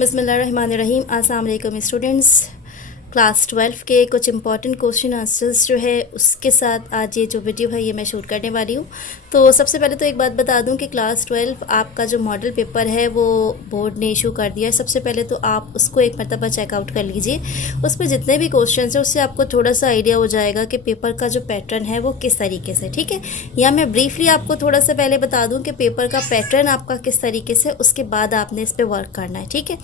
बिस्मिल्लाहिर्रहमानिर्रहीम। अस्सलाम वालेकुम स्टूडेंट्स। क्लास 12 के कुछ इंपॉर्टेंट क्वेश्चन आंसर्स जो है उसके साथ आज ये जो वीडियो है ये मैं शूट करने वाली हूँ। तो सबसे पहले तो एक बात बता दूँ कि क्लास 12 आपका जो मॉडल पेपर है वो बोर्ड ने इशू कर दिया है। सबसे पहले तो आप उसको एक मरतबा चेकआउट कर लीजिए। उस पर जितने भी क्वेश्चन हैं उससे आपको थोड़ा सा आइडिया हो जाएगा कि पेपर का जो पैटर्न है वो किस तरीके से, ठीक है। या मैं ब्रीफली आपको थोड़ा सा पहले बता दूँ कि पेपर का पैटर्न आपका किस तरीके से, उसके बाद आपने इस पर वर्क करना है, ठीक है।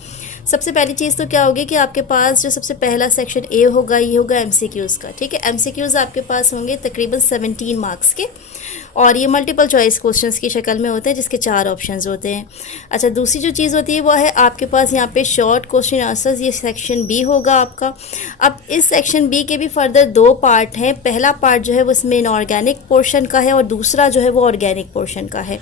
सबसे पहली चीज़ तो क्या होगी कि आपके पास जो सबसे पहला सेक्शन ए होगा ये होगा एमसीक्यूज़ का, ठीक है। एमसीक्यूज़ आपके पास होंगे तकरीबन 17 मार्क्स के और ये मल्टीपल चॉइस क्वेश्चंस की शक्ल में होते हैं जिसके 4 ऑप्शंस होते हैं। अच्छा, दूसरी जो चीज़ होती है वो है आपके पास यहाँ पे शॉर्ट क्वेश्चन आंसर्स, ये सेक्शन बी होगा आपका। अब इस सेक्शन बी के भी फर्दर 2 पार्ट हैं। पहला पार्ट जो है वो इसमें इनऑर्गेनिक पोर्शन का है और दूसरा जो है वो ऑर्गेनिक पोर्शन का है।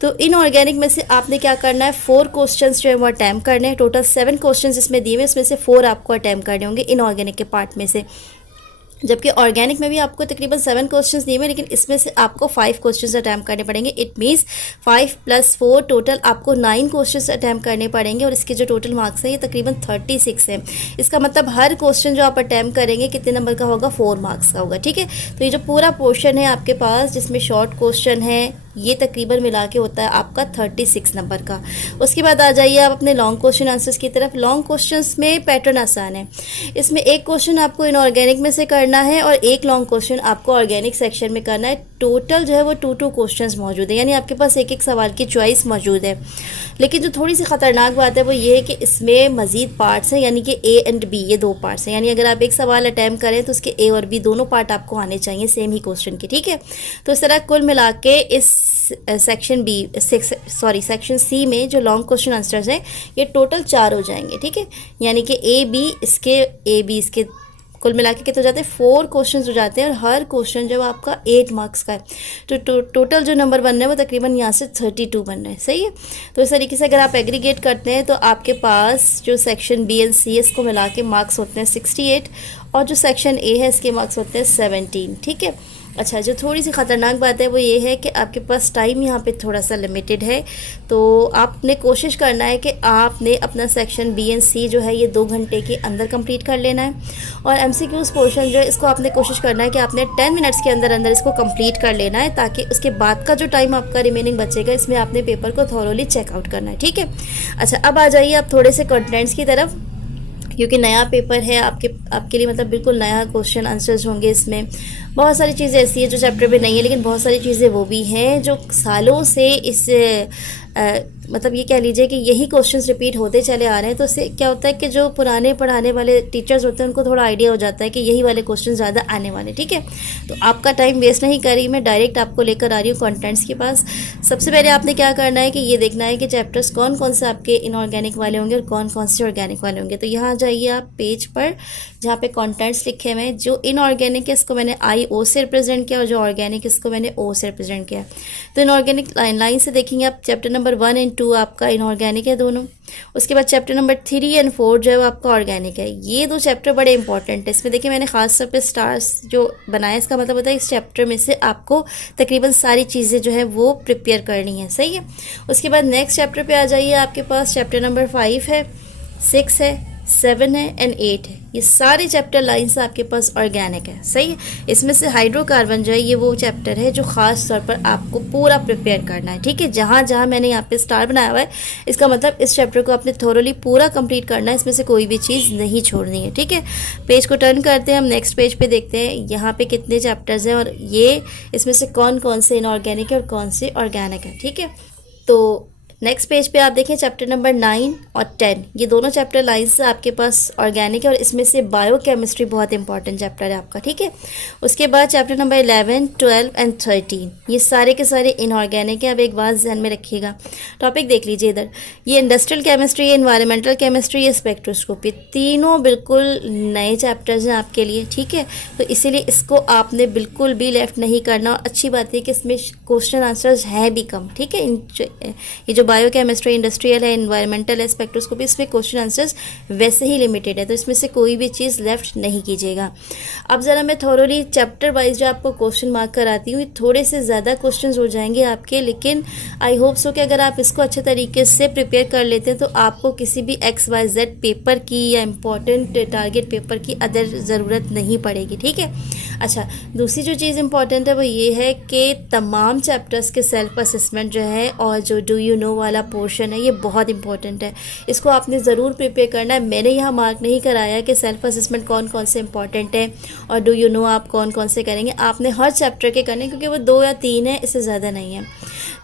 तो इनऑर्गेनिक में से आपने क्या करना है, 4 क्वेश्चन जो है वो अटैम्प्ट करने हैं। टोटल 7 क्वेश्चन इसमें दिए हुए, इसमें से 4 आपको अटैम्प्ट करने होंगे इनऑर्गेनिक के पार्ट में से। जबकि ऑर्गेनिक में भी आपको तकरीबन 7 क्वेश्चंस दिए हुए, लेकिन इसमें से आपको 5 क्वेश्चंस अटैम्प्ट करने पड़ेंगे। इट मीन्स 5 + 4 टोटल आपको 9 क्वेश्चंस अटैम्प्ट करने पड़ेंगे और इसके जो टोटल मार्क्स है ये तकरीबन 36 है। इसका मतलब हर क्वेश्चन जो आप अटैम्प्ट करेंगे कितने नंबर का होगा, 4 मार्क्स का होगा, ठीक है। तो ये जो पूरा पोर्शन है आपके पास जिसमें शॉर्ट क्वेश्चन है ये तकरीबन मिला के होता है आपका 36 नंबर का। उसके बाद आ जाइए आप अपने लॉन्ग क्वेश्चन आंसर्स की तरफ। लॉन्ग क्वेश्चंस में पैटर्न आसान है। इसमें एक क्वेश्चन आपको इनऑर्गेनिक में से करना है और एक लॉन्ग क्वेश्चन आपको ऑर्गेनिक सेक्शन में करना है। टोटल जो है वो 2 क्वेश्चंस मौजूद है, यानी आपके पास एक एक सवाल की चॉइस मौजूद है। लेकिन जो थोड़ी सी ख़तरनाक बात है वो ये है कि इसमें मज़ीद पार्ट्स हैं, यानी कि ए एंड बी, ये 2 पार्ट्स हैं। यानी अगर आप एक सवाल अटैम्प्ट करें तो उसके ए और बी दोनों पार्ट आपको आने चाहिए सेम ही क्वेश्चन के, ठीक है। तो इस तरह कुल मिला के इस सेक्शन सी में जो लॉन्ग क्वेश्चन आंसर्स हैं ये टोटल 4 हो जाएंगे, ठीक है। यानी कि ए बी इसके कुल मिला के कितने हो जाते हैं, 4 क्वेश्चन हो जाते हैं और हर क्वेश्चन जब आपका 8 मार्क्स का है तो टोटल जो नंबर बन रहे हैं वो तकरीबन यहाँ से 32 बन रहे हैं, सही है। तो इस तरीके से अगर आप एग्रीगेट करते हैं तो आपके पास जो सेक्शन बी एंड सी इसको मिला के मार्क्स होते हैं 68 और जो सेक्शन ए है इसके मार्क्स होते हैं 17, ठीक है। अच्छा, जो थोड़ी सी ख़तरनाक बात है वो ये है कि आपके पास टाइम यहाँ पे थोड़ा सा लिमिटेड है। तो आपने कोशिश करना है कि आपने अपना सेक्शन बी एंड सी जो है ये 2 घंटे के अंदर कंप्लीट कर लेना है और एमसीक्यूज़ पोर्शन जो है इसको आपने कोशिश करना है कि आपने 10 मिनट्स के अंदर अंदर इसको कंप्लीट कर लेना है, ताकि उसके बाद का जो टाइम आपका रिमेनिंग बचेगा इसमें आपने पेपर को थॉरोली चेकआउट करना है, ठीक है। अच्छा, अब आ जाइए आप थोड़े से कंटेंट्स की तरफ, क्योंकि नया पेपर है आपके लिए, मतलब बिल्कुल नया क्वेश्चन आंसर्स होंगे। इसमें बहुत सारी चीज़ें ऐसी हैं जो चैप्टर में नहीं है, लेकिन बहुत सारी चीज़ें वो भी हैं जो सालों से इस मतलब ये कह लीजिए कि यही क्वेश्चंस रिपीट होते चले आ रहे हैं। तो इससे क्या होता है कि जो पुराने पढ़ाने वाले टीचर्स होते हैं उनको थोड़ा आइडिया हो जाता है कि यही वाले क्वेश्चन ज़्यादा आने वाले, ठीक है। तो आपका टाइम वेस्ट नहीं कर रही मैं, डायरेक्ट आपको लेकर आ रही हूँ कंटेंट्स के पास। सबसे पहले आपने क्या करना है कि ये देखना है कि चैप्टर्स कौन कौन से आपके इनऑर्गेनिक वाले होंगे और कौन कौन से ऑर्गेनिक वाले होंगे। तो यहाँ जाइए आप पेज पर जहाँ पे कंटेंट्स लिखे हुए हैं। जो इनऑर्गेनिक है इसको मैंने IO से रिप्रेजेंट किया और जो ऑर्गेनिक इसको मैंने O से रिप्रेजेंट किया। तो इनऑर्गेनिक लाइन से देखेंगे आप, चैप्टर नंबर 1 और 2 आपका इनऑर्गेनिक है दोनों। उसके बाद चैप्टर नंबर 3 और 4 जो है वो आपका ऑर्गेनिक है। ये 2 चैप्टर बड़े इंपॉर्टेंट है। इसमें देखिए मैंने खास तौर पे स्टार्स जो बनाया, इसका मतलब होता है इस चैप्टर में से आपको तकरीबन सारी चीज़ें जो है वो प्रिपेयर करनी है, सही है। उसके बाद नेक्स्ट चैप्टर पे आ जाइए, आपके पास चैप्टर नंबर 5 है, 6 है, 7 है एंड 8 है। ये सारे चैप्टर लाइन से आपके पास ऑर्गेनिक है, सही है। इसमें से हाइड्रोकार्बन जो है ये वो चैप्टर है जो ख़ास तौर पर आपको पूरा प्रिपेयर करना है, ठीक है। जहाँ जहाँ मैंने यहाँ पे स्टार बनाया हुआ है इसका मतलब इस चैप्टर को आपने थोरोली पूरा कंप्लीट करना है, इसमें से कोई भी चीज़ नहीं छोड़नी है, ठीक है। पेज को टर्न करते हैं हम, नेक्स्ट पेज पे देखते हैं यहाँ पे कितने चैप्टर्स हैं और ये इसमें से कौन कौन से इनऑर्गेनिक है और कौन से ऑर्गेनिक है, ठीक है। तो नेक्स्ट पेज पे आप देखें चैप्टर नंबर 9 और 10, ये दोनों चैप्टर लाइन से आपके पास ऑर्गेनिक है और इसमें से बायोकेमिस्ट्री बहुत इंपॉर्टेंट चैप्टर है आपका, ठीक है। उसके बाद चैप्टर नंबर 11, 12 एंड 13 ये सारे के सारे इनऑर्गेनिक है। अब एक बात ध्यान में रखिएगा, टॉपिक देख लीजिए इधर, ये इंडस्ट्रियल केमिस्ट्री, एनवायरमेंटल केमिस्ट्री, ये स्पेक्ट्रोस्कोपी, तीनों बिल्कुल नए चैप्टर्स हैं आपके लिए, ठीक है। तो इसीलिए इसको आपने बिल्कुल भी लेफ्ट नहीं करना और अच्छी बात है कि इसमें क्वेश्चन आंसर्स हैं भी कम, ठीक है। ये जो बायोकेमिस्ट्री, इंडस्ट्रियल है, इन्वायरमेंटल है, स्पेक्ट्रोस्कोपी, इसमें क्वेश्चन आंसर्स वैसे ही लिमिटेड है, तो इसमें से कोई भी चीज़ लेफ्ट नहीं कीजिएगा। अब ज़रा मैं थॉरोली चैप्टर वाइज जो आपको क्वेश्चन मार्क कराती हूँ, थोड़े से ज़्यादा क्वेश्चन हो जाएंगे आपके, लेकिन आई होप सो कि अगर आप इसको अच्छे तरीके से प्रिपेयर कर लेते हैं तो आपको किसी भी XYZ पेपर की या इम्पॉर्टेंट टारगेट पेपर की अदर ज़रूरत नहीं पड़ेगी, ठीक है। अच्छा, दूसरी जो चीज़ इंपॉर्टेंट है वो ये है कि तमाम चैप्टर्स के सेल्फ असेसमेंट जो है और जो डू यू नो वाला पोर्शन है ये बहुत इंपॉर्टेंट है, इसको आपने ज़रूर प्रिपेयर करना है। मैंने यहाँ मार्क नहीं कराया कि सेल्फ असेसमेंट कौन कौन से इंपॉर्टेंट है और डू यू नो आप कौन कौन से करेंगे, आपने हर चैप्टर के करने, क्योंकि वो 2 या 3 है, इससे ज़्यादा नहीं है।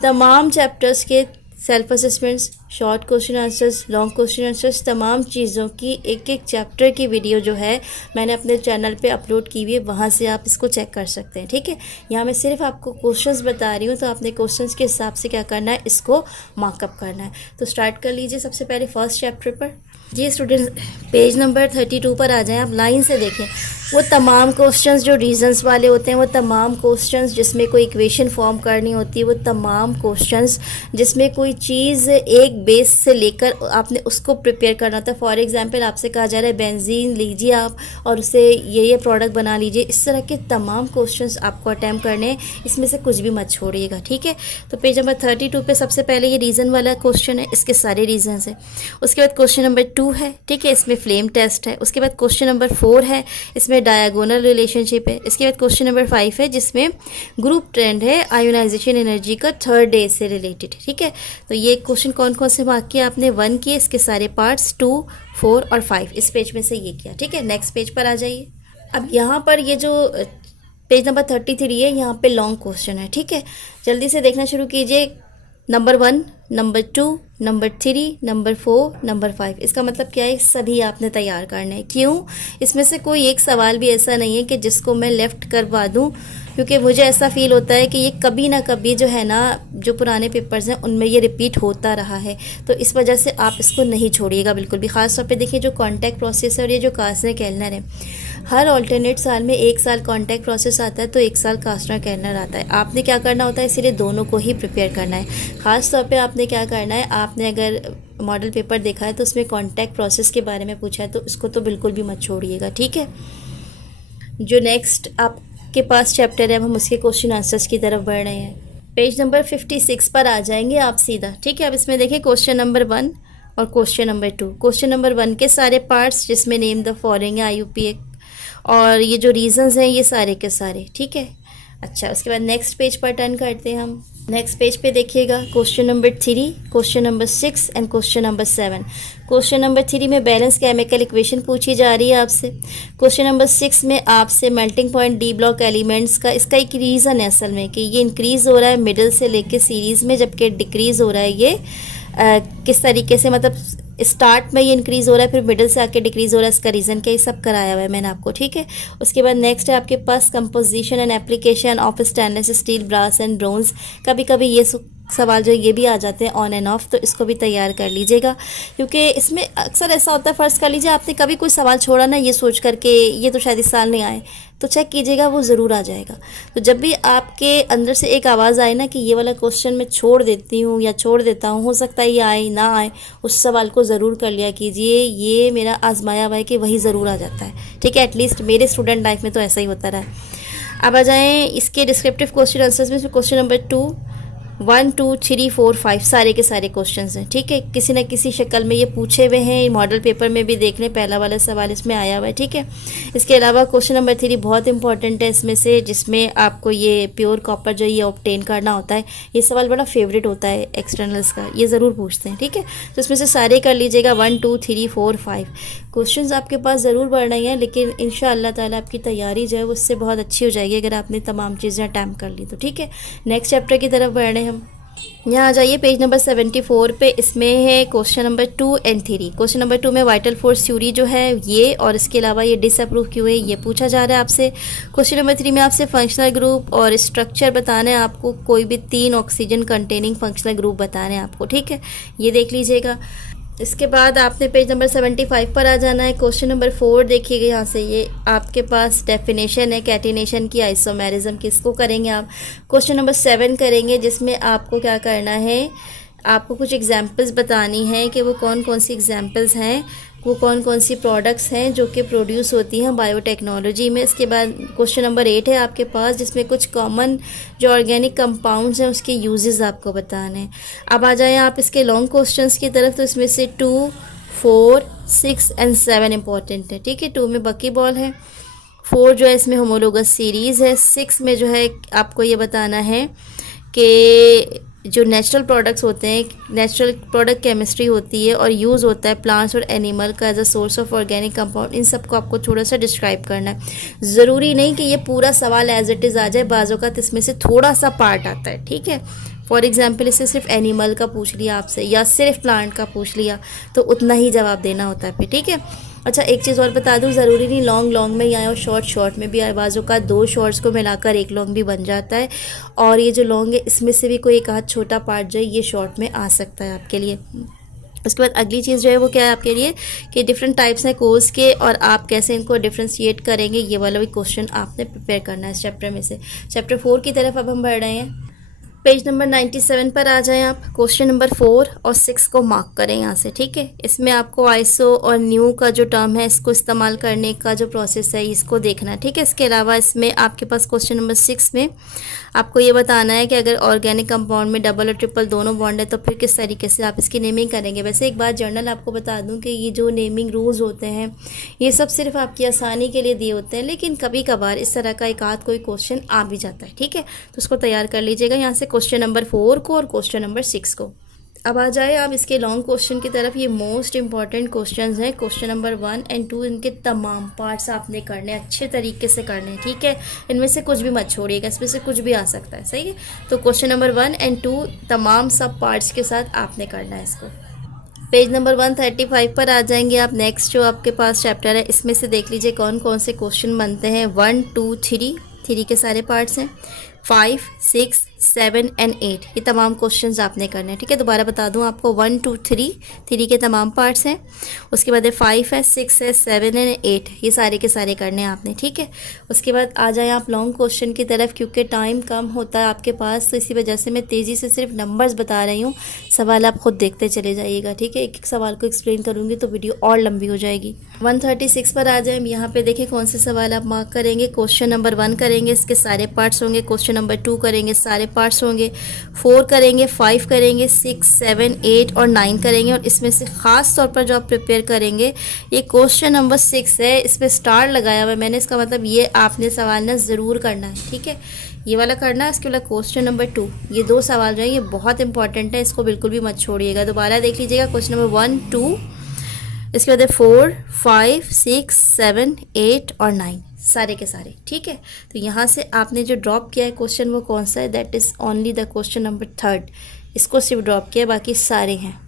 तमाम चैप्टर्स के self assessments, short question answers, long question answers, तमाम चीज़ों की एक एक चैप्टर की वीडियो जो है मैंने अपने चैनल पे अपलोड की हुई है, वहाँ से आप इसको चेक कर सकते हैं, ठीक है। यहाँ मैं सिर्फ आपको क्वेश्चंस बता रही हूँ, तो आपने क्वेश्चंस के हिसाब से क्या करना है, इसको मार्कअप करना है। तो स्टार्ट कर लीजिए सबसे पहले फर्स्ट चैप्टर पर। जी स्टूडेंट्स, पेज नंबर 32 पर आ जाएं, आप लाइन से देखें। वो तमाम क्वेश्चंस जो रीजंस वाले होते हैं, वो तमाम क्वेश्चंस जिसमें कोई इक्वेशन फॉर्म करनी होती है, वो तमाम क्वेश्चंस जिसमें कोई चीज़ एक बेस से लेकर आपने उसको प्रिपेयर करना होता है। फॉर एग्जांपल आपसे कहा जा रहा है बेंजीन लीजिए आप और उससे ये प्रोडक्ट बना लीजिए, इस तरह के तमाम क्वेश्चंस आपको अटैम्प्ट करने हैं, इसमें से कुछ भी मत छोड़िएगा, ठीक है। तो पेज नंबर 32 पे सबसे पहले ये रीज़न वाला क्वेश्चन है, इसके सारे रीजन्स हैं। उसके बाद क्वेश्चन नंबर 2 है, ठीक है, इसमें फ्लेम टेस्ट है। उसके बाद क्वेश्चन नंबर 4 है, इसमें डायगोनल रिलेशनशिप है। इसके बाद क्वेश्चन नंबर 5 है, जिसमें ग्रुप ट्रेंड है आयोनाइजेशन एनर्जी का 3rd डे से रिलेटेड, ठीक है। तो ये क्वेश्चन कौन कौन से मार्क किया आपने, 1 किए, इसके सारे पार्ट्स 2, 4 और 5 इस पेज में से ये किया, ठीक है। नेक्स्ट पेज पर आ जाइए। अब यहाँ पर ये जो पेज नंबर 33 है, यहाँ पे लॉन्ग क्वेश्चन है, ठीक है। जल्दी से देखना शुरू कीजिए। Number 1, number 2, number 3, number 4, number 5, इसका मतलब क्या है, सभी आपने तैयार करने हैं। क्यों, इसमें से कोई एक सवाल भी ऐसा नहीं है कि जिसको मैं लेफ़्ट करवा दूं, क्योंकि मुझे ऐसा फील होता है कि ये कभी ना कभी जो है ना, जो पुराने पेपर्स हैं उनमें ये रिपीट होता रहा है, तो इस वजह से आप इसको नहीं छोड़िएगा बिल्कुल भी। ख़ास तौर पे देखिए जो कॉन्टैक्ट प्रोसेस है और ये जो कास्टर कैलनर है, हर ऑल्टरनेट साल में 1 साल कॉन्टैक्ट प्रोसेस आता है तो 1 साल कास्टर कैलनर आता है। आपने क्या करना होता है, इसीलिए दोनों को ही प्रिपेयर करना है। ख़ास तौर पे आपने क्या करना है, आपने अगर मॉडल पेपर देखा है तो उसमें कॉन्टैक्ट प्रोसेस के बारे में पूछा है, तो इसको तो बिल्कुल भी मत छोड़िएगा, ठीक है। जो नेक्स्ट आपके पास चैप्टर है, हम उसके क्वेश्चन आंसर्स की तरफ बढ़ रहे हैं। पेज नंबर 56 पर आ जाएंगे आप सीधा, ठीक है। अब इसमें देखें क्वेश्चन नंबर 1 और क्वेश्चन नंबर 2। क्वेश्चन नंबर 1 के सारे पार्ट्स जिसमें नेम द फॉलोइंग है IUPAC, और ये जो रीजंस हैं ये सारे के सारे, ठीक है। अच्छा, उसके बाद नेक्स्ट पेज पर टर्न करते हैं हम। नेक्स्ट पेज पे देखिएगा question number 3, question number 6 and question number 7। Question number 3 में बैलेंस केमिकल इक्वेशन पूछी जा रही है आपसे। क्वेश्चन नंबर 6 में आपसे melting point D block elements का, इसका एक रीज़न है असल में कि ये इंक्रीज़ हो रहा है मिडिल से लेके सीरीज़ में, जबकि डिक्रीज़ हो रहा है ये किस तरीके से, मतलब स्टार्ट में ये इंक्रीज़ हो रहा है फिर मिडिल से आके डिक्रीज़ हो रहा है, इसका रीज़न क्या, ये सब कराया हुआ है मैंने आपको, ठीक है। उसके बाद नेक्स्ट है आपके पास composition and application of stainless steel, brass and bronze. कभी कभी ये सवाल जो ये भी आ जाते हैं ऑन एंड ऑफ, तो इसको भी तैयार कर लीजिएगा, क्योंकि इसमें अक्सर ऐसा होता है, फ़र्ज़ कर लीजिए आपने कभी कोई सवाल छोड़ा ना, ये सोच करके ये तो शायद इस साल नहीं आए, तो चेक कीजिएगा वो ज़रूर आ जाएगा। तो जब भी आपके अंदर से एक आवाज़ आए ना कि ये वाला क्वेश्चन मैं छोड़ देती हूँ या छोड़ देता हूँ, हो सकता है ये आए ना आए, उस सवाल को ज़रूर कर लिया कीजिए। ये मेरा आजमाया हुआ है कि वही ज़रूर आ जाता है, ठीक है। एटलीस्ट मेरे स्टूडेंट लाइफ में तो ऐसा ही होता रहा है। अब आ जाएँ इसके डिस्क्रिप्टिव क्वेश्चन आंसर्स में। क्वेश्चन नंबर 2, 1, 2, 3, 4, 5 सारे के सारे क्वेश्चंस हैं, ठीक है। किसी न किसी शक्ल में ये पूछे हुए हैं, मॉडल पेपर में भी देख लें, पहला वाला सवाल इसमें आया हुआ है, ठीक है। इसके अलावा क्वेश्चन नंबर 3 बहुत इंपॉर्टेंट है इसमें से, जिसमें आपको ये प्योर कॉपर जो ये ऑब्टेन करना होता है। ये सवाल बड़ा फेवरेट होता है एक्सटर्नल्स का, ये ज़रूर पूछते हैं, ठीक है। तो इसमें से सारे कर लीजिएगा, 1, 2, 3, 4, 5 क्वेश्चंस आपके पास ज़रूर बढ़ रही हैं, लेकिन इंशाअल्लाह ताला आपकी तैयारी जो है वो उससे बहुत अच्छी हो जाएगी अगर आपने तमाम चीज़ें अटैम्प्ट कर ली तो, ठीक है। नेक्स्ट चैप्टर की तरफ बढ़ रहे हैं हम। यहाँ आ जाइए पेज नंबर 74 पे। इसमें है question number 2 and 3। Question number 2 में वाइटल फोर्स थ्योरी जो है ये, और इसके अलावा ये डिसअप्रूव क्यों है ये पूछा जा रहा है आपसे। क्वेश्चन नंबर 3 में आपसे फंक्शनल ग्रुप और स्ट्रक्चर बताना है आपको, कोई भी 3 ऑक्सीजन कंटेनिंग फंक्शनल ग्रुप बताने हैं आपको, ठीक है, ये देख लीजिएगा। इसके बाद आपने पेज नंबर 75 पर आ जाना है। क्वेश्चन नंबर 4 देखिएगा, यहाँ से ये आपके पास डेफिनेशन है कैटिनेशन की, आइसोमेरिज्म की, इसको करेंगे आप। क्वेश्चन नंबर 7 करेंगे, जिसमें आपको क्या करना है, आपको कुछ एग्जांपल्स बतानी है कि वो कौन कौन सी एग्जांपल्स हैं, वो कौन कौन सी प्रोडक्ट्स हैं जो कि प्रोड्यूस होती हैं बायोटेक्नोलॉजी में। इसके बाद क्वेश्चन नंबर 8 है आपके पास, जिसमें कुछ कॉमन जो ऑर्गेनिक कंपाउंड्स हैं उसके यूजेस आपको बताने हैं। अब आ जाएं आप इसके लॉन्ग क्वेश्चंस की तरफ, तो इसमें से 2, 4, 6 एंड 7 इंपॉर्टेंट है, ठीक है। 2 में बकीबॉल है, 4 जो है इसमें होमोलोगस सीरीज़ है, 6 में जो है आपको ये बताना है कि जो नेचुरल प्रोडक्ट्स होते हैं, नेचुरल प्रोडक्ट केमिस्ट्री होती है और यूज़ होता है प्लांट्स और एनिमल का as a source of organic compound, इन सबको आपको थोड़ा सा डिस्क्राइब करना है। ज़रूरी नहीं कि ये पूरा सवाल एज इट इज़ आ जाए, बाज़ों का इसमें से थोड़ा सा पार्ट आता है, ठीक है। फॉर एग्जाम्पल इससे सिर्फ एनिमल का पूछ लिया आपसे या सिर्फ प्लांट का पूछ लिया तो उतना ही जवाब देना होता है फिर, ठीक है। अच्छा एक चीज़ और बता दूं, ज़रूरी नहीं लॉन्ग लॉन्ग में ही आए और शॉर्ट शॉर्ट में भी आए, बाज़ों का 2 शॉर्ट्स को मिलाकर एक लॉन्ग भी बन जाता है। और ये जो लॉन्ग है इसमें से भी कोई एक आध छोटा पार्ट जो है ये शॉर्ट में आ सकता है आपके लिए। उसके बाद अगली चीज़ जो है वो क्या है आपके लिए कि डिफरेंट टाइप्स हैं कोर्स के और आप कैसे इनको डिफ्रेंशिएट करेंगे, ये वाला भी क्वेश्चन आपने प्रिपेयर करना है इस चैप्टर में से। चैप्टर 4 की तरफ अब हम बढ़ रहे हैं। पेज नंबर 97 पर आ जाएं आप। क्वेश्चन नंबर 4 और 6 को मार्क करें यहाँ से, ठीक है। इसमें आपको आईएसओ और न्यू का जो टर्म है इसको इस्तेमाल करने का जो प्रोसेस है इसको देखना है, ठीक है। इसके अलावा इसमें आपके पास क्वेश्चन नंबर 6 में आपको ये बताना है कि अगर ऑर्गेनिक कंपाउंड में डबल और ट्रिपल दोनों बॉन्ड है तो फिर किस तरीके से आप इसकी नेमिंग करेंगे। वैसे एक बात जर्नल आपको बता दूं कि ये जो नेमिंग रूल्स होते हैं ये सब सिर्फ आपकी आसानी के लिए दिए होते हैं, लेकिन कभी कभार इस तरह का एक आध कोई क्वेश्चन आ भी जाता है, ठीक है। तो उसको तैयार कर लीजिएगा यहाँ से क्वेश्चन नंबर 4 को और क्वेश्चन नंबर 6 को। अब आ जाए आप इसके लॉन्ग क्वेश्चन की तरफ। ये मोस्ट इंपॉर्टेंट क्वेश्चंस हैं। क्वेश्चन नंबर 1 एंड 2 इनके तमाम पार्ट्स आपने करने अच्छे तरीके से करने हैं, ठीक है। इनमें से कुछ भी मत छोड़िएगा, इसमें से कुछ भी आ सकता है, सही है। तो क्वेश्चन नंबर 1 एंड 2 तमाम सब पार्ट्स के साथ आपने करना है इसको। पेज नंबर 135 पर आ जाएंगे आप। नेक्स्ट जो आपके पास चैप्टर है इसमें से देख लीजिए कौन कौन से क्वेश्चन बनते हैं। 1, 2, 3 के सारे पार्ट्स हैं। 5, 6, 7 एंड 8 ये तमाम क्वेश्चंस आपने करने हैं, ठीक है। दोबारा बता दूं आपको 1, 2, 3 के तमाम पार्ट्स हैं। उसके बाद 5 है, 6 है, 7 एंड 8 ये सारे के सारे करने हैं आपने, ठीक है। उसके बाद आ जाए आप लॉन्ग क्वेश्चन की तरफ। क्योंकि टाइम कम होता है आपके पास तो इसी वजह से मैं तेज़ी से सिर्फ नंबर्स बता रही हूँ, सवाल आप खुद देखते चले जाइएगा, ठीक है। एक एक सवाल को एक्सप्लेन करूँगी तो वीडियो और लंबी हो जाएगी। 136 पर आ जाए। यहाँ पे देखें कौन से सवाल आप मार्क करेंगे। क्वेश्चन नंबर 1 करेंगे, इसके सारे पार्ट्स होंगे। क्वेश्चन नंबर 2 करेंगे, सारे पार्ट्स होंगे। 4 करेंगे, 5 करेंगे, 6, 7, 8 और 9 करेंगे। और इसमें से ख़ास तौर पर जो आप प्रिपेयर करेंगे ये क्वेश्चन नंबर 6 है, इस पर स्टार लगाया हुआ है मैंने, इसका मतलब ये आपने सवाल ना ज़रूर करना है, ठीक है। ये वाला करना है। इसके बाद क्वेश्चन नंबर 2 ये 2 सवाल जो है ये बहुत इंपॉर्टेंट है, इसको बिल्कुल भी मत छोड़िएगा। दोबारा देख लीजिएगा क्वेश्चन नंबर 1, 2, इसके बाद 4, 5, 6, 7, 8 और 9 सारे के सारे, ठीक है। तो यहाँ से आपने जो ड्रॉप किया है क्वेश्चन वो कौन सा है, that is only the question number 3, इसको सिर्फ ड्रॉप किया, बाकी सारे हैं।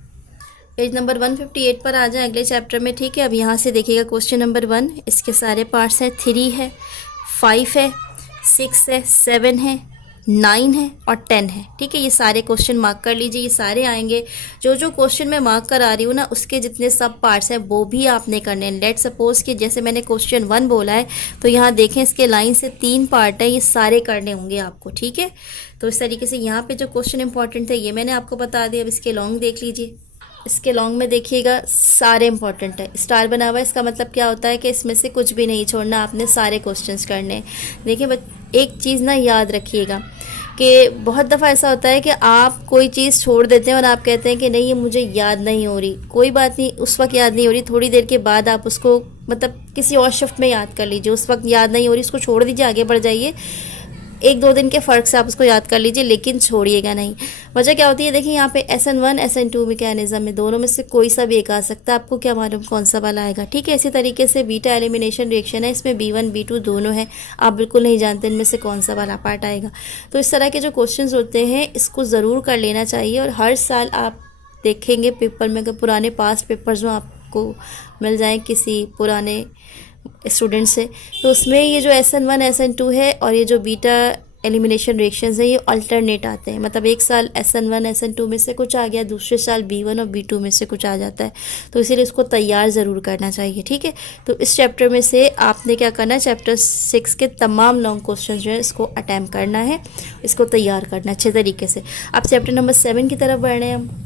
पेज नंबर 158 पर आ जाए अगले चैप्टर में, ठीक है। अब यहाँ से देखिएगा क्वेश्चन नंबर 1 इसके सारे पार्ट्स हैं। 3 है, 5 है, 6 है, 7 है, 9 है और 10 है, ठीक है। ये सारे क्वेश्चन मार्क कर लीजिए, ये सारे आएंगे। जो जो क्वेश्चन मैं मार्क करा रही हूँ ना उसके जितने सब पार्ट्स हैं वो भी आपने करने हैं। लेट सपोज कि जैसे मैंने क्वेश्चन 1 बोला है तो यहाँ देखें इसके लाइन से 3 पार्ट है, ये सारे करने होंगे आपको, ठीक है। तो इस तरीके से यहाँ पे जो क्वेश्चन इंपॉर्टेंट थे ये मैंने आपको बता दिया। अब इसके लॉन्ग देख लीजिए। इसके लॉन्ग में देखिएगा सारे इंपॉर्टेंट है, स्टार बना हुआ है, इसका मतलब क्या होता है कि इसमें से कुछ भी नहीं छोड़ना, आपने सारे क्वेश्चंस करने हैं। देखिए एक चीज़ ना याद रखिएगा कि बहुत दफ़ा ऐसा होता है कि आप कोई चीज़ छोड़ देते हैं और आप कहते हैं कि नहीं ये मुझे याद नहीं हो रही। कोई बात नहीं, उस वक्त याद नहीं हो रही, थोड़ी देर के बाद आप उसको मतलब किसी और शिफ्ट में याद कर लीजिए। उस वक्त याद नहीं हो रही उसको छोड़ दीजिए, आगे बढ़ जाइए। 1-2 दिन के फ़र्क से आप उसको याद कर लीजिए, लेकिन छोड़िएगा नहीं। वजह क्या होती है, देखिए यहाँ पे SN1 SN2 मैकेनिज़्म में दोनों में से कोई सा भी एक आ सकता है, आपको क्या मालूम कौन सा वाला आएगा, ठीक है। इसी तरीके से बीटा एलिमिनेशन रिएक्शन है, इसमें B1 B2 दोनों है, आप बिल्कुल नहीं जानते इनमें से कौन सा वाला पार्ट आएगा। तो इस तरह के जो क्वेश्चन होते हैं इसको ज़रूर कर लेना चाहिए। और हर साल आप देखेंगे पेपर में, अगर पुराने पास्ट पेपर्स में आपको मिल जाएँ किसी पुराने स्टूडेंट से, तो उसमें ये जो SN1 SN2 है और ये जो बीटा एलिमिनेशन रिएक्शंस हैं ये अल्टरनेट आते हैं, मतलब एक साल SN1 SN2 में से कुछ आ गया, दूसरे साल B1 और B2 में से कुछ आ जाता है, तो इसीलिए इसको तैयार ज़रूर करना चाहिए, ठीक है। तो इस चैप्टर में से आपने क्या करना है, चैप्टर 6 के तमाम लॉन्ग क्वेश्चन जो है इसको अटैम्प्ट करना है, इसको तैयार करना अच्छे तरीके से। अब चैप्टर नंबर 7 की तरफ बढ़ रहे हैं हम।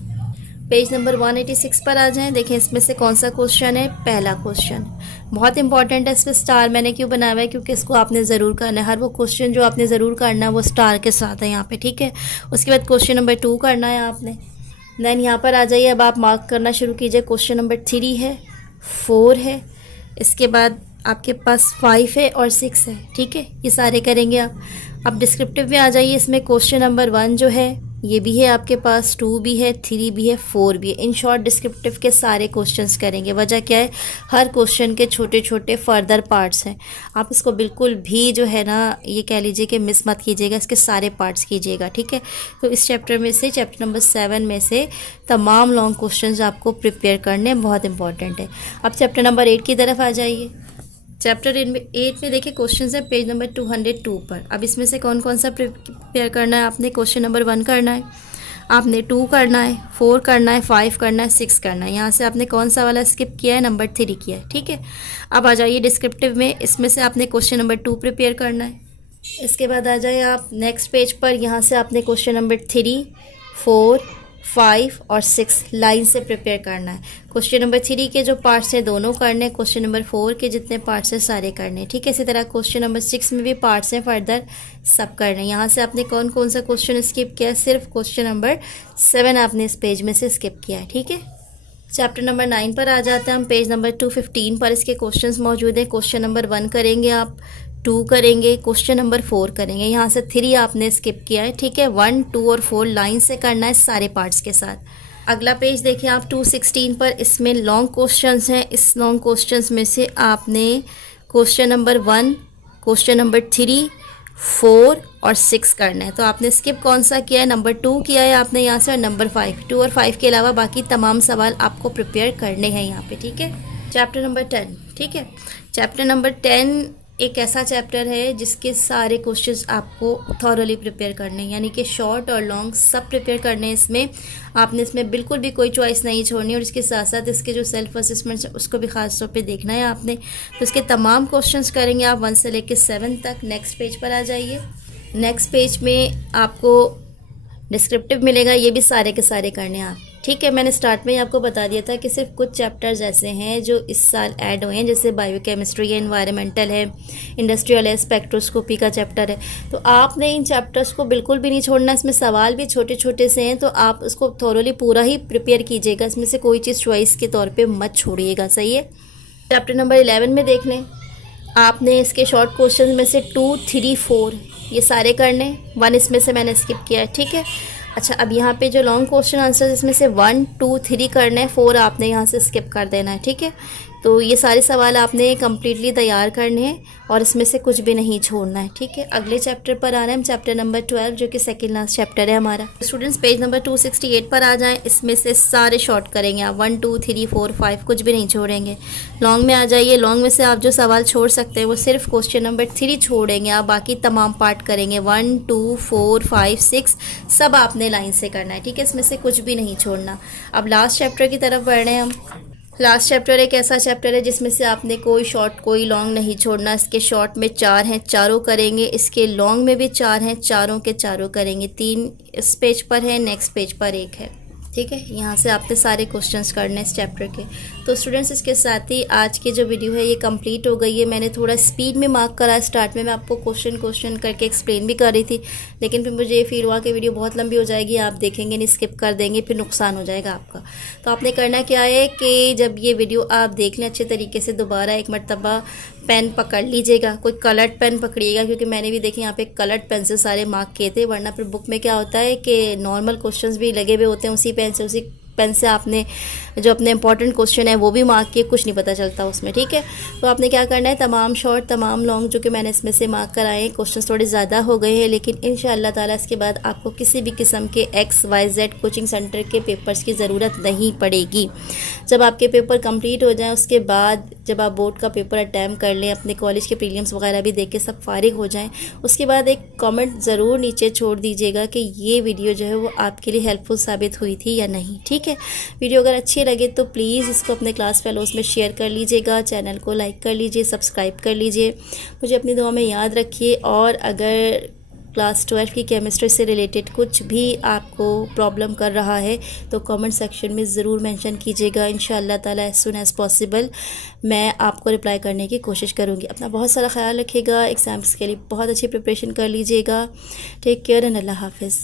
पेज नंबर 186 पर आ जाएं। देखें इसमें से कौन सा क्वेश्चन है, पहला क्वेश्चन बहुत इंपॉर्टेंट है। इस पर स्टार मैंने क्यों बनाया है, क्योंकि इसको आपने ज़रूर करना है, हर वो क्वेश्चन जो आपने ज़रूर करना है वो स्टार के साथ है यहाँ पे, ठीक है। उसके बाद क्वेश्चन नंबर 2 करना है आपने। देन यहाँ पर आ जाइए, अब आप मार्क करना शुरू कीजिए। क्वेश्चन नंबर 3 है, 4 है, इसके बाद आपके पास 5 है और 6 है, ठीक है, ये सारे करेंगे आप। अब डिस्क्रिप्टिव में आ जाइए। इसमें क्वेश्चन नंबर 1 जो है ये भी है आपके पास, 2 भी है, 3 भी है, 4 भी है। इन शॉर्ट डिस्क्रिप्टिव के सारे क्वेश्चंस करेंगे। वजह क्या है, हर क्वेश्चन के छोटे छोटे फर्दर पार्ट्स हैं, आप इसको बिल्कुल भी जो है ना ये कह लीजिए कि मिस मत कीजिएगा, इसके सारे पार्ट्स कीजिएगा, ठीक है। तो इस चैप्टर में से, चैप्टर नंबर 7 में से तमाम लॉन्ग क्वेश्चन आपको प्रिपेयर करने बहुत इंपॉर्टेंट है। अब चैप्टर नंबर 8 की तरफ आ जाइए। चैप्टर 8 में देखिए क्वेश्चन है पेज नंबर 202 पर। अब इसमें से कौन कौन सा प्रिपेयर करना है आपने, क्वेश्चन नंबर 1 करना है, आपने 2 करना है, 4 करना है, 5 करना है, 6 करना है। यहाँ से आपने कौन सा वाला स्किप किया है, नंबर 3 किया है, ठीक है। अब आ जाइए डिस्क्रिप्टिव में। इसमें से आपने क्वेश्चन नंबर 2 प्रिपेयर करना है। इसके बाद आ जाए आप नेक्स्ट पेज पर। यहाँ से आपने क्वेश्चन नंबर 3, 4, 5 और 6 लाइन से प्रिपेयर करना है। क्वेश्चन नंबर 3 के जो पार्ट्स हैं दोनों करने, क्वेश्चन नंबर 4 के जितने पार्ट्स हैं सारे करने, ठीक है। इसी तरह क्वेश्चन नंबर 6 में भी पार्ट्स हैं फर्दर, सब करने। यहाँ से आपने कौन कौन सा क्वेश्चन स्किप किया है, सिर्फ क्वेश्चन नंबर 7 आपने इस पेज में से स्किप किया है, ठीक है। चैप्टर नंबर 9 पर आ जाते हैं हम। पेज नंबर 215 पर इसके क्वेश्चंस मौजूद हैं। क्वेश्चन नंबर 1 करेंगे आप, 2 करेंगे, क्वेश्चन नंबर 4 करेंगे। यहाँ से 3 आपने स्किप किया है, ठीक है। 1, 2 और 4 लाइन से करना है सारे पार्ट्स के साथ। अगला पेज देखिए आप 216 पर। इसमें लॉन्ग क्वेश्चंस हैं। इस लॉन्ग क्वेश्चंस में से आपने क्वेश्चन नंबर 1, क्वेश्चन नंबर 3, 4 और 6 करना है। तो आपने स्किप कौन सा किया है, नंबर 2 किया है आपने यहाँ से, और नंबर 5। 2 और 5 के अलावा बाकी तमाम सवाल आपको प्रिपेयर करने हैं यहाँ पे, ठीक है। चैप्टर नंबर 10, ठीक है। चैप्टर नंबर 10 एक ऐसा चैप्टर है जिसके सारे क्वेश्चंस आपको थॉरली प्रिपेयर करने हैं, यानी कि शॉर्ट और लॉन्ग सब प्रिपेयर करने हैं। इसमें आपने इसमें बिल्कुल भी कोई चॉइस नहीं छोड़नी, और इसके साथ साथ इसके जो सेल्फ असेसमेंट्स है उसको भी ख़ास तौर पे देखना है आपने। तो इसके तमाम क्वेश्चंस करेंगे आप 1 से लेकर 7 तक। नेक्स्ट पेज पर आ जाइए। नेक्स्ट पेज में आपको डिस्क्रिप्टिव मिलेगा, ये भी सारे के सारे करने हैं आप, ठीक है। मैंने स्टार्ट में ही आपको बता दिया था कि सिर्फ कुछ चैप्टर्स ऐसे हैं जो इस साल ऐड हुए हैं, जैसे बायोकेमिस्ट्री है, एनवायरमेंटल है, इंडस्ट्रियल है, स्पेक्ट्रोस्कोपी का चैप्टर है। तो आपने इन चैप्टर्स को बिल्कुल भी नहीं छोड़ना। इसमें सवाल भी छोटे छोटे से हैं, तो आप उसको थोरोली पूरा ही प्रिपेयर कीजिएगा। इसमें से कोई चीज़ चॉइस के तौर पर मत छोड़िएगा, सही है। चैप्टर नंबर 11 में देख लें, आपने इसके शॉर्ट क्वेश्चन में से 2, 3, 4 ये सारे करने। 1 इसमें से मैंने स्किप किया है, ठीक है। अच्छा, अब यहाँ पे जो लॉन्ग क्वेश्चन आंसर इसमें से 1, 2, 3 करने हैं, 4 आपने यहाँ से स्किप कर देना है, ठीक है। तो ये सारे सवाल आपने कम्प्लीटली तैयार करने हैं और इसमें से कुछ भी नहीं छोड़ना है, ठीक है। अगले चैप्टर पर आ रहे हैं हम, चैप्टर नंबर 12 जो कि सेकेंड लास्ट चैप्टर है हमारा। स्टूडेंट्स पेज नंबर 268 पर आ जाएं। इसमें से सारे शॉर्ट करेंगे आप, 1, 2, 3, 4, 5 कुछ भी नहीं छोड़ेंगे। लॉन्ग में आ जाइए। लॉन्ग में से आप जो सवाल छोड़ सकते हैं वो सिर्फ क्वेश्चन नंबर 3 छोड़ेंगे आप, बाकी तमाम पार्ट करेंगे। 1, 2, 4, 5, 6 सब आपने लाइन से करना है, ठीक है। इसमें से कुछ भी नहीं छोड़ना। अब लास्ट चैप्टर की तरफ बढ़ रहे हैं हम। लास्ट चैप्टर एक ऐसा चैप्टर है जिसमें से आपने कोई शॉर्ट कोई लॉन्ग नहीं छोड़ना। इसके शॉर्ट में 4 हैं, चारों करेंगे। इसके लॉन्ग में भी 4 हैं, चारों के चारों करेंगे। 3 इस पेज पर है, नेक्स्ट पेज पर 1 है, ठीक है। यहाँ से आपने सारे क्वेश्चंस करने इस चैप्टर के। तो स्टूडेंट्स इसके साथ ही आज की जो वीडियो है ये कंप्लीट हो गई है। मैंने थोड़ा स्पीड में मार्क करा। स्टार्ट में मैं आपको क्वेश्चन करके एक्सप्लेन भी कर रही थी, लेकिन फिर मुझे ये फील हुआ कि वीडियो बहुत लंबी हो जाएगी, आप देखेंगे नहीं, स्किप कर देंगे, फिर नुकसान हो जाएगा आपका। तो आपने करना क्या है कि जब ये वीडियो आप देख लें अच्छे तरीके से, दोबारा एक मरतबा पेन पकड़ लीजिएगा, कोई कलर्ड पेन पकड़िएगा, क्योंकि मैंने भी देखी यहाँ पे कलर्ड पेन से सारे मार्क किए थे। वरना फिर बुक में क्या होता है कि नॉर्मल क्वेश्चंस भी लगे हुए होते हैं, उसी पेन से आपने जो अपने इंपॉर्टेंट क्वेश्चन है वो भी मार्क किए, कुछ नहीं पता चलता उसमें, ठीक है। तो आपने क्या करना है, तमाम शॉर्ट तमाम लॉन्ग जो कि मैंने इसमें से मार्क कराए हैं, क्वेश्चन थोड़े ज़्यादा हो गए हैं, लेकिन इंशाअल्लाह ताला इसके बाद आपको किसी भी किस्म के XYZ कोचिंग सेंटर के पेपर्स की ज़रूरत नहीं पड़ेगी। जब आपके पेपर कंप्लीट हो जाए उसके बाद जब आप बोर्ड का पेपर अटैम्प्ट कर लें, अपने कॉलेज के प्रीलिम्स वगैरह भी देख के सब फारिग हो जाएं, उसके बाद एक कमेंट ज़रूर नीचे छोड़ दीजिएगा कि ये वीडियो जो है वो आपके लिए हेल्पफुल साबित हुई थी या नहीं। ठीक है, वीडियो अगर अच्छी लगे तो प्लीज़ इसको अपने क्लास फेलोज़ में शेयर कर लीजिएगा, चैनल को लाइक कर लीजिए, सब्सक्राइब कर लीजिए, मुझे अपनी दुआ में याद रखिए। और अगर क्लास 12 की केमिस्ट्री से रिलेटेड कुछ भी आपको प्रॉब्लम कर रहा है तो कमेंट सेक्शन में ज़रूर मेंशन कीजिएगा। इंशाअल्लाह ताला एज़ सून एज़ पॉसिबल मैं आपको रिप्लाई करने की कोशिश करूँगी। अपना बहुत सारा ख्याल रखिएगा, एग्ज़ाम्स के लिए बहुत अच्छी प्रिपरेशन कर लीजिएगा। टेक केयर एंड अल्लाह हाफ़िज़।